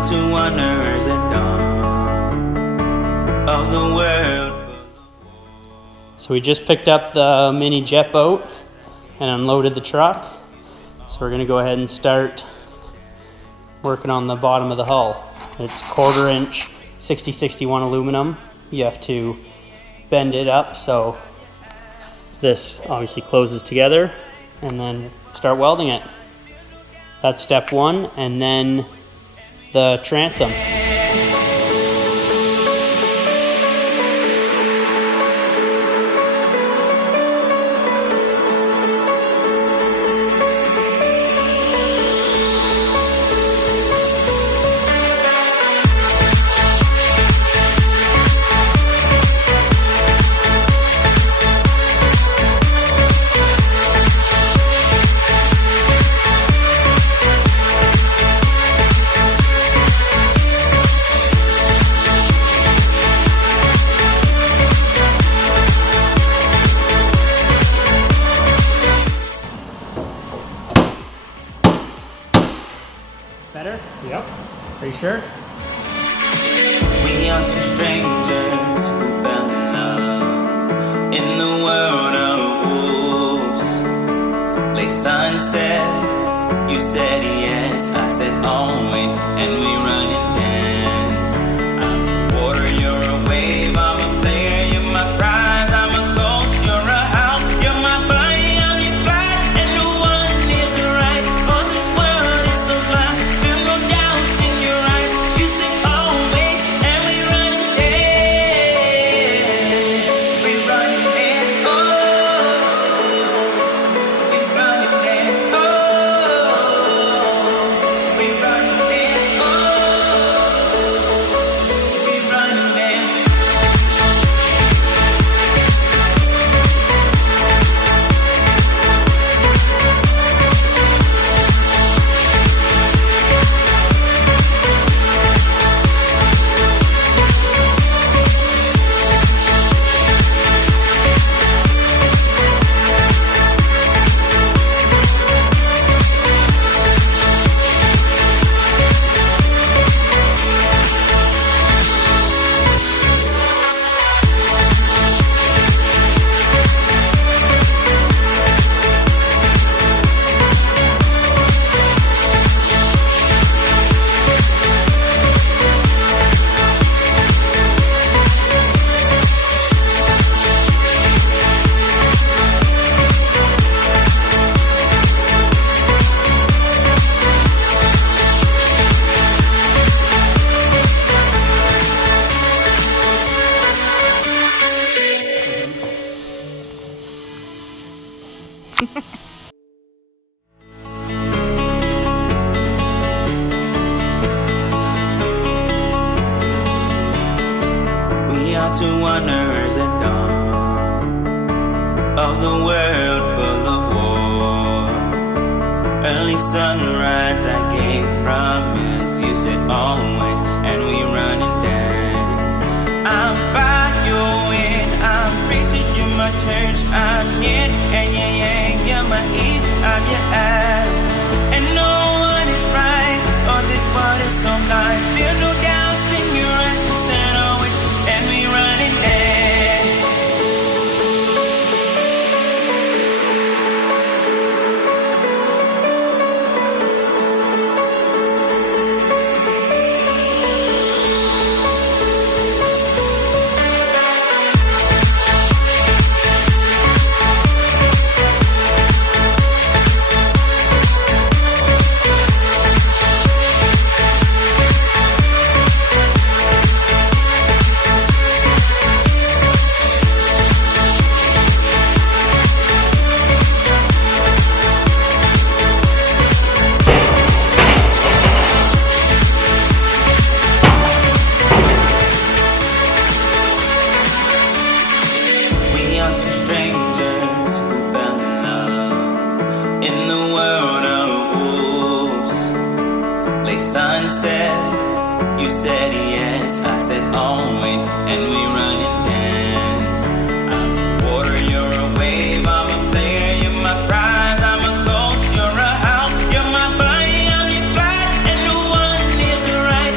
are two wanderers at dawn of the world. So we just picked up the mini jet boat and unloaded the truck. So we're gonna go ahead and start working on the bottom of the hull. It's 1/4 inch 6061 aluminum. You have to bend it up so this obviously closes together, and then start welding it. That's step one, and then the transom. Better? Yep. Are you sure? We are two strangers who fell in love in the world of wolves. Late sunset, you said yes, I said always, and we run and dance. I'm a water, you're a wave, I'm a player, you're my prize, I'm a ghost, you're a house, you're my body, I'm your glide, and no one is right. Oh, this world is so blind, feel no doubts in your eyes. You said always, and we run and dance. We run and dance, oh. We run and dance, oh. We run and dance, oh. We run and dance. We are two wanderers at dawn of the world full of war. Early sunrise, I gave promise. You said always, and we run and dance. I'm fire, you're wind, I'm preaching, you're my church. I'm yin and yang, yang, you're my eve, I'm your Adam. And no one is right, oh, this world is so blind. Feel no doubts in your eyes, you said always, and we run and dance. We are two strangers who fell in love in the world of wolves. Late sunset, you said yes, I said always, and we run and dance. I'm a water, you're a wave, I'm a player, you're my prize, I'm a ghost, you're a house, you're my body, I'm your glide, and no one is right.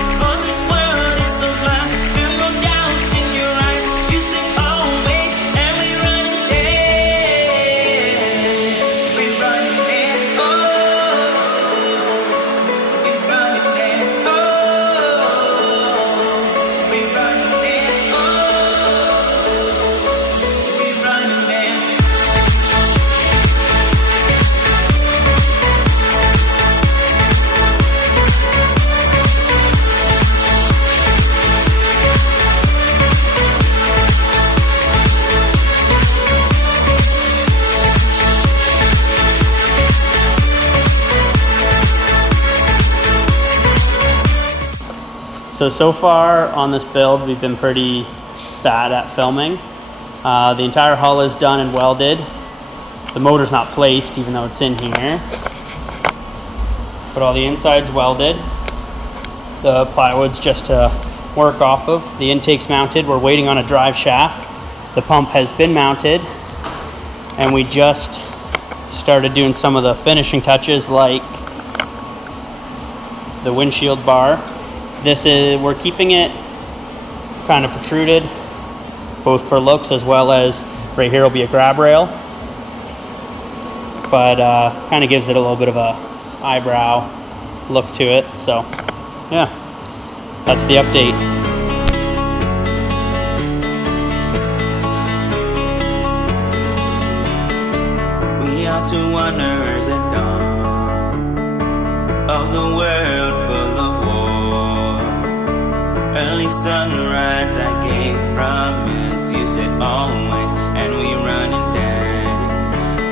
So far on this build, we've been pretty bad at filming. The entire hull is done and welded. The motor's not placed, even though it's in here. But all the inside's welded. The plywood's just to work off of. The intake's mounted. We're waiting on a drive shaft. The pump has been mounted. And we just started doing some of the finishing touches, like the windshield bar. We're keeping it kind of protruded, both for looks as well as right here will be a grab rail. But kind of gives it a little bit of a eyebrow look to it. So yeah, that's the update. We are two wanderers at dawn of the world full of war. Early sunrise, I gave promise. You said always, and we run and dance.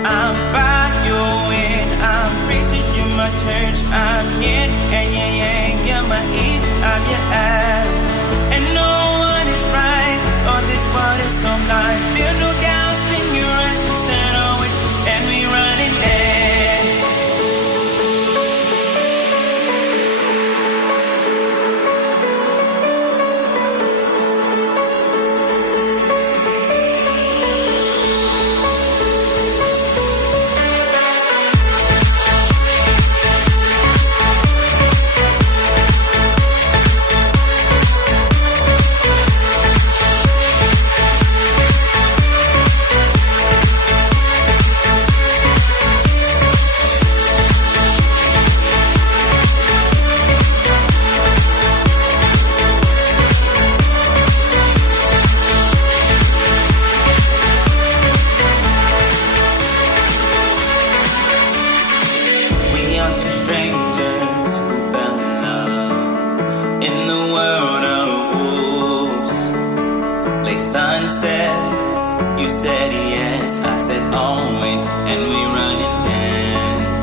I'm following, I'm preaching, you're my church. I'm yin and yang yang, you're my Eve, I'm your Ab. And no one is right, oh this world is so blind. Feel no doubts in your eyes, you said always, and we run and dance. Strangers who fell in love in the world of wolves. Late sunset, you said yes, I said always, and we run and dance.